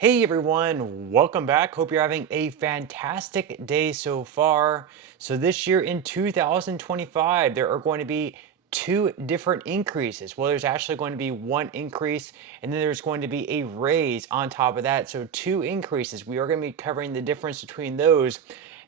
Hey everyone, welcome back. Hope you're having a fantastic day so far. So this year in 2025, there are going to be two different increases. Well, there's actually going to be one increase and then there's going to be a raise on top of that. So two increases. We are going to be covering the difference between those.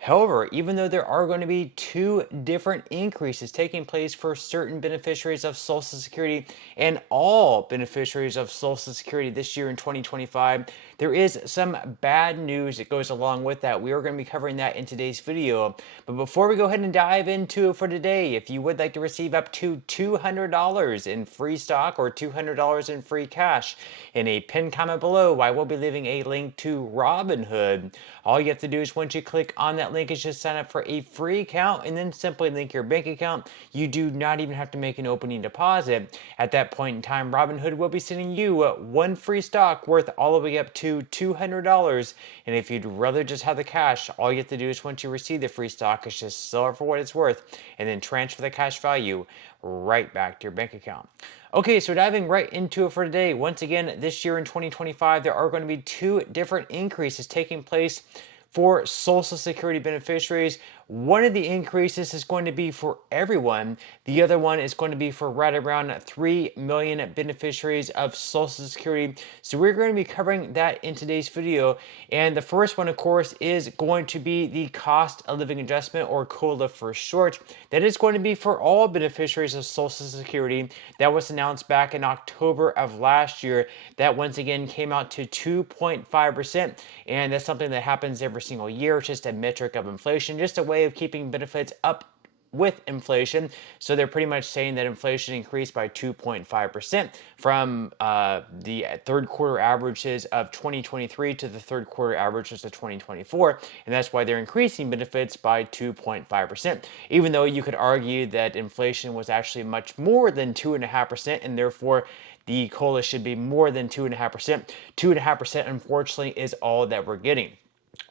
However, even though there are going to be two different increases taking place for certain beneficiaries of Social Security and all beneficiaries of Social Security this year in 2025, there is some bad news that goes along with that. We are going to be covering that in today's video. But before we go ahead and dive into it for today, if you would like to receive up to $200 in free stock or $200 in free cash, in a pinned comment below, I will be leaving a link to Robinhood. All you have to do is once you click on that link is just sign up for a free account and then simply link your bank account. You do not even have to make an opening deposit. At that point in time, Robinhood will be sending you one free stock worth all the way up to $200. And if you'd rather just have the cash, all you have to do is once you receive the free stock is just sell it for what it's worth and then transfer the cash value right back to your bank account. Okay, so diving right into it for today. Once again, this year in 2025, there are going to be two different increases taking place for Social Security beneficiaries. One of the increases is going to be for everyone. The other one is going to be for right around 3 million beneficiaries of Social Security. So we're going to be covering that in today's video. And the first one, of course, is going to be the cost of living adjustment, or COLA for short. That is going to be for all beneficiaries of Social Security. That was announced back in October of last year. That once again came out to 2.5%. And that's something that happens every single year. It's just a metric of inflation, just a way of keeping benefits up with inflation. So they're pretty much saying that inflation increased by 2.5% from the third quarter averages of 2023 to the third quarter averages of 2024. And that's why they're increasing benefits by 2.5%. Even though you could argue that inflation was actually much more than 2.5%, and therefore the COLA should be more than 2.5%. 2.5%, unfortunately, is all that we're getting.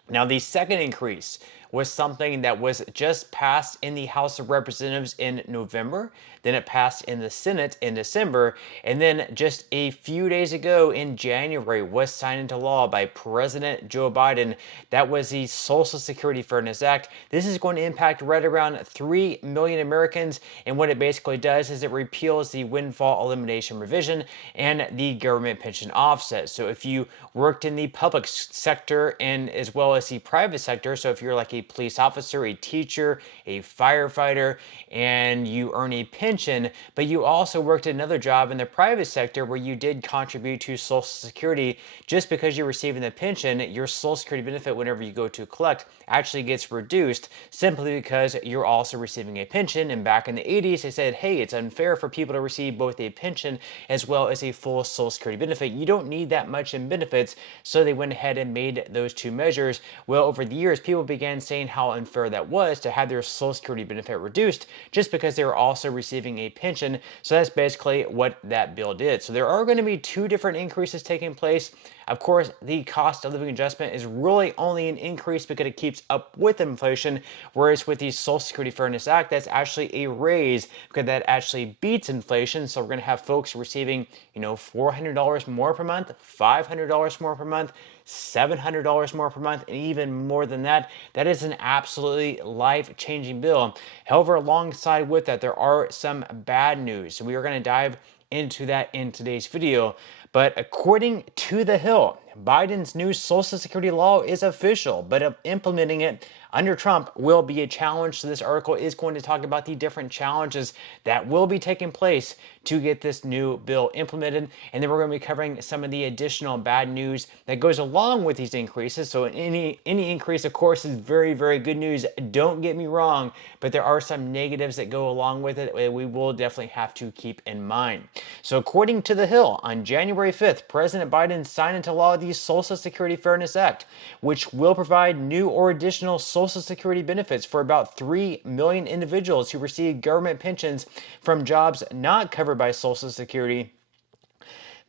Now, the second increase was something that was just passed in the House of Representatives in November. Then it passed in the Senate in December. And then just a few days ago in January was signed into law by President Joe Biden. That was the Social Security Fairness Act. This is going to impact right around 3 million Americans. And what it basically does is it repeals the windfall elimination provision and the government pension offset. So if you worked in the public sector and as well as the private sector, so if you're like a police officer, a teacher, a firefighter, and you earn a pension, but you also worked another job in the private sector where you did contribute to Social Security, just because you're receiving the pension, your Social Security benefit whenever you go to collect actually gets reduced simply because you're also receiving a pension. And back in the 80s, they said, hey, it's unfair for people to receive both a pension as well as a full Social Security benefit. You don't need that much in benefits, so they went ahead and made those two measures. Well, over the years, people began saying how unfair that was to have their Social Security benefit reduced just because they were also receiving a pension. So that's basically what that bill did. So there are going to be two different increases taking place. Of course, the cost of living adjustment is really only an increase because it keeps up with inflation, whereas with the Social Security Fairness Act, that's actually a raise because that actually beats inflation. So we're going to have folks receiving, $400 more per month, $500 more per month, $700 more per month, and even more than that. That is an absolutely life-changing bill. However, alongside with that, there are some bad news. So we are going to dive into that in today's video. But according to The Hill, Biden's new Social Security law is official, but implementing it under Trump will be a challenge. So this article is going to talk about the different challenges that will be taking place to get this new bill implemented. And then we're going to be covering some of the additional bad news that goes along with these increases. So any increase, of course, is very, very good news. Don't get me wrong, but there are some negatives that go along with it that we will definitely have to keep in mind. So according to The Hill, on January 5th, President Biden signed into law the Social Security Fairness Act, which will provide new or additional Social Security benefits for about 3 million individuals who receive government pensions from jobs not covered by Social Security.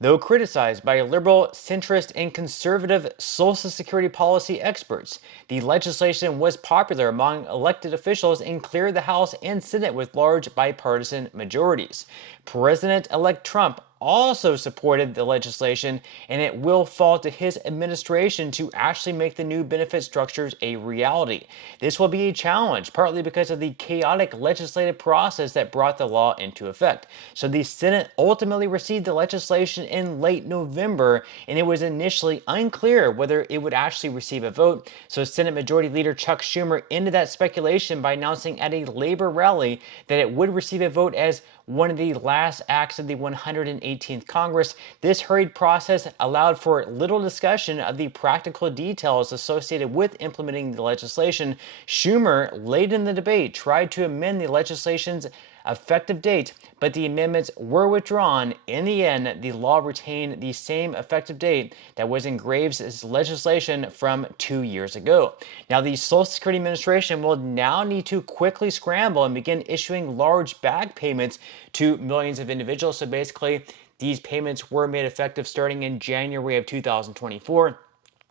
Though criticized by liberal, centrist, and conservative Social Security policy experts, the legislation was popular among elected officials and cleared the House and Senate with large bipartisan majorities. President-elect Trump also supported the legislation, and it will fall to his administration to actually make the new benefit structures a reality. This will be a challenge, partly because of the chaotic legislative process that brought the law into effect. So the Senate ultimately received the legislation in late November, and it was initially unclear whether it would actually receive a vote. So Senate Majority Leader Chuck Schumer ended that speculation by announcing at a labor rally that it would receive a vote as one of the last acts of the 118th Congress. This hurried process allowed for little discussion of the practical details associated with implementing the legislation. Schumer, late in the debate, tried to amend the legislation's effective date, but the amendments were withdrawn. In the end, the law retained the same effective date that was in Graves' legislation from 2 years ago. Now, the Social Security Administration will now need to quickly scramble and begin issuing large back payments to millions of individuals. So basically, these payments were made effective starting in January of 2024.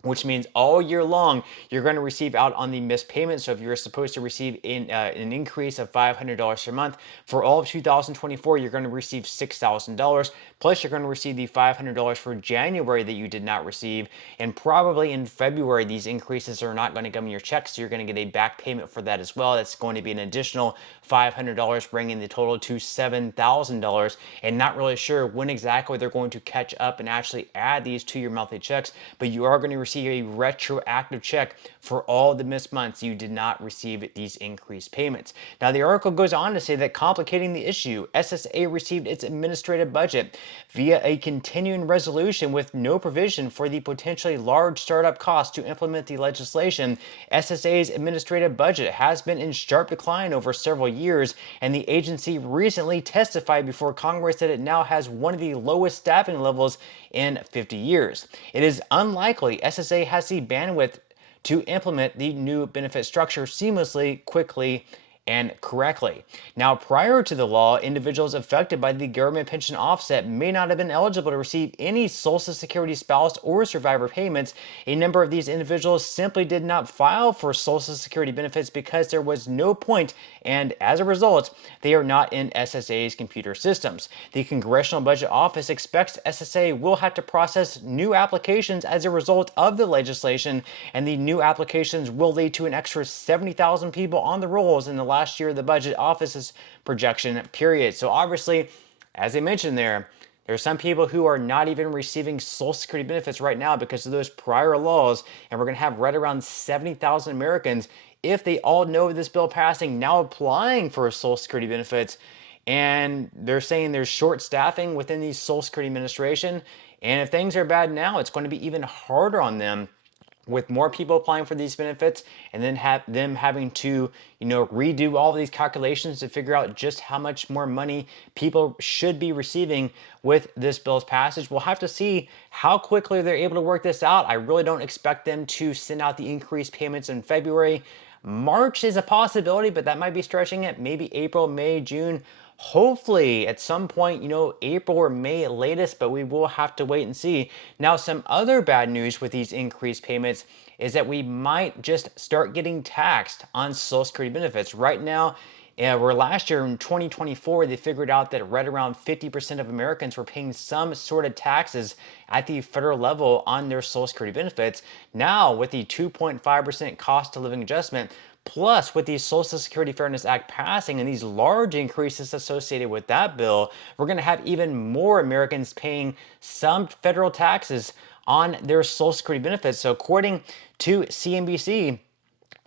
Which means all year long, you're going to receive out on the missed payment. So if you're supposed to receive an increase of $500 per month, for all of 2024, you're going to receive $6,000. Plus, you're going to receive the $500 for January that you did not receive. And probably in February, these increases are not going to come in your check. So you're going to get a back payment for that as well. That's going to be an additional $500, bringing the total to $7,000. And not really sure when exactly they're going to catch up and actually add these to your monthly checks. But you are going to receive a retroactive check for all the missed months you did not receive these increased payments. Now, the article goes on to say that complicating the issue, SSA received its administrative budget via a continuing resolution with no provision for the potentially large startup costs to implement the legislation. SSA's administrative budget has been in sharp decline over several years, and the agency recently testified before Congress that it now has one of the lowest staffing levels in 50 years. It is unlikely SSA has the bandwidth to implement the new benefit structure seamlessly, quickly, and correctly. Now, prior to the law, individuals affected by the government pension offset may not have been eligible to receive any Social Security spouse or survivor payments. A number of these individuals simply did not file for Social Security benefits because there was no point, and as a result, they are not in SSA's computer systems. The Congressional Budget Office expects SSA will have to process new applications as a result of the legislation, and the new applications will lead to an extra 70,000 people on the rolls in the last year of the budget office's projection period. So obviously, as I mentioned there are some people who are not even receiving Social Security benefits right now because of those prior laws, and we're going to have right around 70,000 Americans, if they all know this bill passing, now applying for Social Security benefits, and they're saying there's short staffing within the Social Security Administration, and if things are bad now, it's going to be even harder on them with more people applying for these benefits, and then have them having to, redo all of these calculations to figure out just how much more money people should be receiving with this bill's passage. We'll have to see how quickly they're able to work this out. I really don't expect them to send out the increased payments in February. March is a possibility, but that might be stretching it. Maybe April, May, June. Hopefully at some point, April or May at latest, but we will have to wait and see. Now, some other bad news with these increased payments is that we might just start getting taxed on Social Security benefits. Right now, where last year in 2024, they figured out that right around 50% of Americans were paying some sort of taxes at the federal level on their Social Security benefits. Now, with the 2.5% cost of living adjustment, plus, with the Social Security Fairness Act passing and these large increases associated with that bill, we're going to have even more Americans paying some federal taxes on their Social Security benefits. So according to CNBC,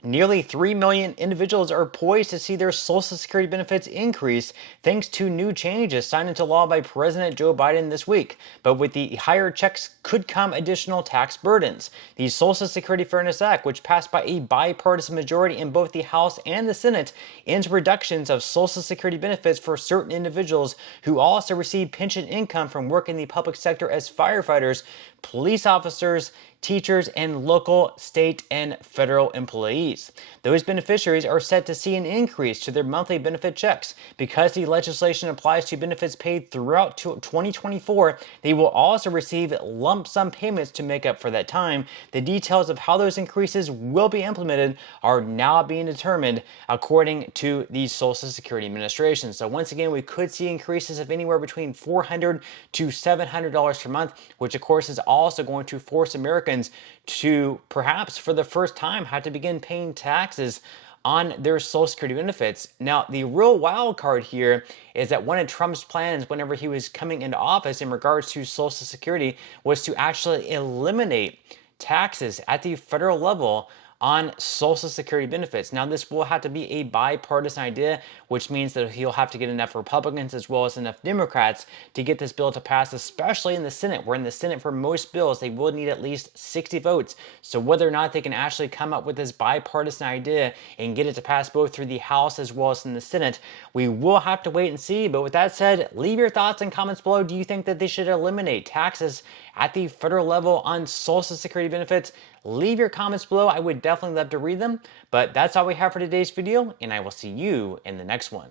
nearly 3 million individuals are poised to see their Social Security benefits increase thanks to new changes signed into law by President Joe Biden this week. But with the higher checks could come additional tax burdens. The Social Security Fairness Act, which passed by a bipartisan majority in both the House and the Senate, ends reductions of Social Security benefits for certain individuals who also receive pension income from work in the public sector as firefighters, police officers, teachers, and local, state, and federal employees. Those beneficiaries are set to see an increase to their monthly benefit checks. Because the legislation applies to benefits paid throughout 2024, they will also receive lump sum payments to make up for that time. The details of how those increases will be implemented are now being determined according to the Social Security Administration. So once again, we could see increases of anywhere between $400 to $700 per month, which of course is also going to force Americans to perhaps for the first time have to begin paying taxes on their Social Security benefits. Now, the real wild card here is that one of Trump's plans whenever he was coming into office in regards to Social Security was to actually eliminate taxes at the federal level on Social Security benefits. Now, this will have to be a bipartisan idea, which means that he'll have to get enough Republicans as well as enough Democrats to get this bill to pass, especially in the Senate, where in the Senate for most bills, they will need at least 60 votes. So whether or not they can actually come up with this bipartisan idea and get it to pass both through the House as well as in the Senate, we will have to wait and see. But with that said, leave your thoughts and comments below. Do you think that they should eliminate taxes at the federal level on Social Security benefits? Leave your comments below. I would definitely love to read them. But that's all we have for today's video, and I will see you in the next one.